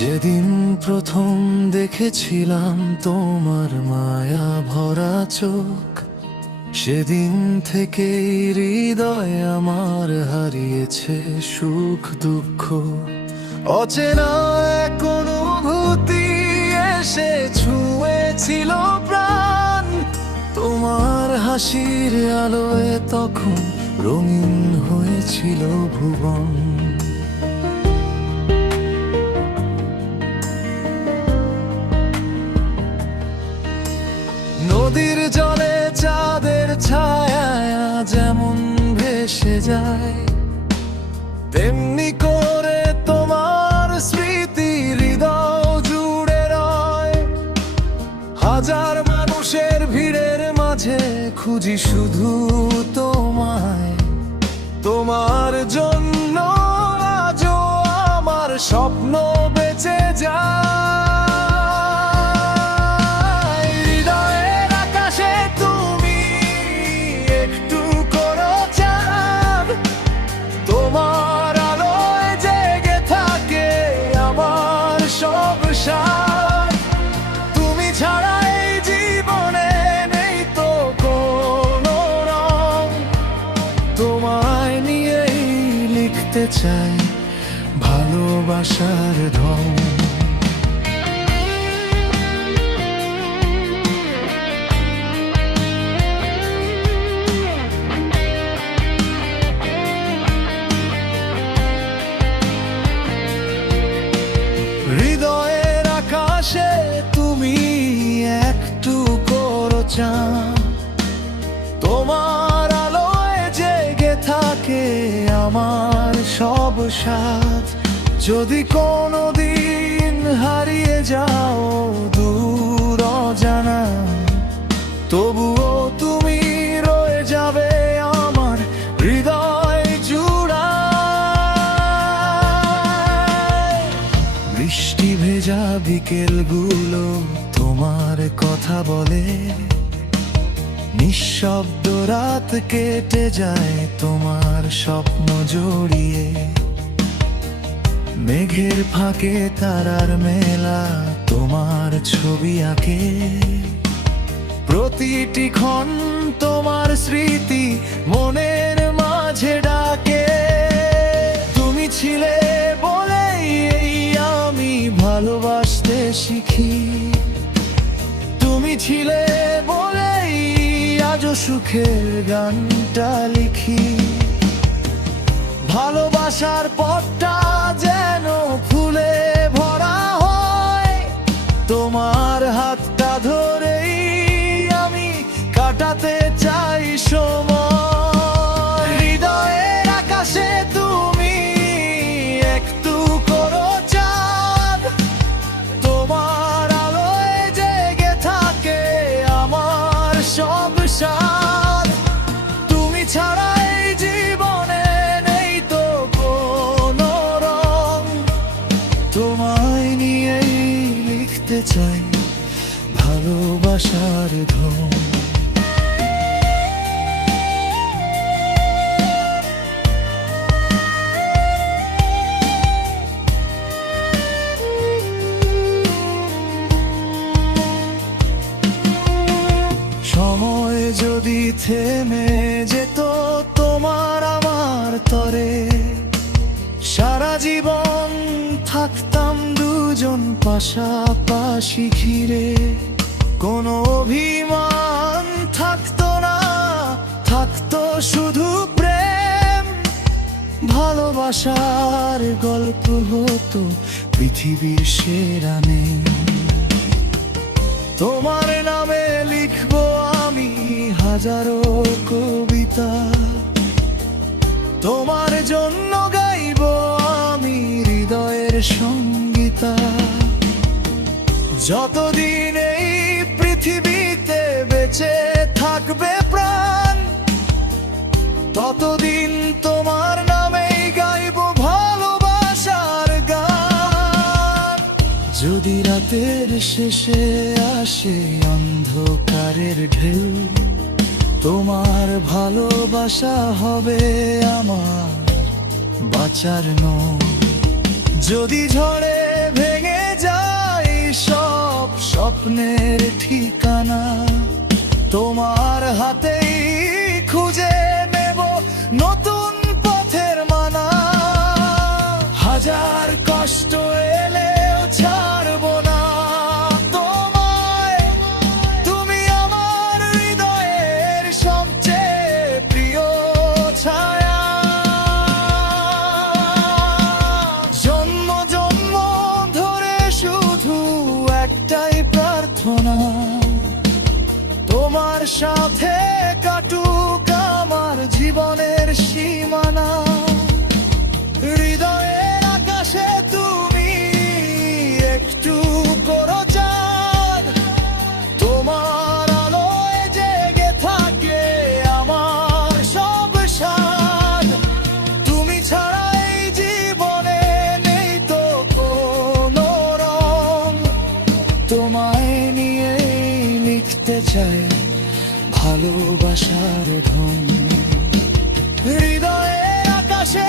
যেদিন প্রথম দেখেছিলাম তোমার মায়া ভরা চোখ, সেদিন থেকেই হৃদয় আমার হারিয়েছে সুখ দুঃখ। অচেনা এক অনুভূতি এসে ছুঁয়েছিল প্রাণ, তোমার হাসির আলোয় তখন রঙিন হয়েছিল ভুবন। নদীর জলে চাঁদের ছায়া যেমন ভেসে যায়, তেমনি করে তোমার স্মৃতি হৃদয় জুড়ে রয়। হাজার মানুষের ভিড়ের মাঝে খুঁজি শুধু তোমায়, তোমার জন্য আজও আমার স্বপ্ন বেঁচে যায়। তুমি ছাড়া এই জীবনে নেই তো কোনো রং, তোমায় নিয়েই লিখতে চাই ভালোবাসার ঢং। হৃদয়ের আকাশে তুমি একটু করো চাঁদ, তোমার আলোয় জেগে থাকে আমার সব সাথ। যদি কোনোদিন হারিয়ে যাও দূর অজানা, তবুও তুমি রয়ে যাবে আমার হৃদয় জুড়া। বৃষ্টি ভেজা বিকেলগুলো তোমার কথা বলে, নিঃশব্দ রাত কেটে যায় তোমার স্বপ্ন জড়িয়ে। মেঘের ফাঁকে তারার মেলা তোমার ছবি আঁকে, প্রতিটি ক্ষণ তোমার স্মৃতি মনের মাঝে ডাকে। তুমি ছিলে বলেই আমি ভালোবাসতে শিখি, তুমি ছিলে বলেই আজও সুখের গানটা লিখি। ভালোবাসার পথটা যেন ফুলে ভরা হয়, তোমার হাতটা ধরেই আমি কাটাতে চাই সময়। হৃদয়ের আকাশে তুমি একটু করো চাঁদ, তোমার আলোয় জেগে থাকে আমার সব সাথ। তুমি ছাড়া এই জীবনে নেই তো কোনো রং, তোমায় নিয়েই লিখতে চাই ভালোবাসার ধন। সময় যদি থেমে যেত তোমার আমার তরে, সারা জীবন থাকতাম দুজন পাশাপাশি ঘিরে। কোনো অভিমান থাকতো না, থাকতো শুধু প্রেম। ভালোবাসার গল্প হতো পৃথিবীর সেরা নেই। তোমার নামে লিখবো আমি হাজারো কবিতা, তোমার জন্য গাইবো আমি হৃদয়ের সঙ্গীতা। যতদিন এই পৃথিবীতে বেঁচে থাকবে প্রাণ, ততদিন তোমার নামেই গাইবো ভালোবাসার গান। যদি রাতের শেষে আসে অন্ধকারের ঢেউ, তোমার ভালোবাসা হবে আমার বাঁচার নয়। যদি ঝড়ে ভেঙে যায় সব স্বপ্নের ঠিকানা, তোমার হাতেই খুঁজে নেব নতুন পথের মানা। হাজার কষ্ট এলেও ছাড়বো না তোমায়, তুমি আমার হৃদয়ের সবচেয়ে প্রিয় ছায়া। জন্ম জন্ম ধরে শুধু একটাই প্রার্থনা, তোমার সাথে কাটুক আমার জীবনের সীমানা। হৃদয়ের আকাশে তুমি একটু করো চাঁদ, তোমার আলোয় জেগে থাকে আমার সব সাধ। তুমি ছাড়া এই জীবনে নেই তো কোনো রং, তোমায় নিয়েই লিখতে চাই ভালোবাসার ঢং। হৃদয়ের আকাশে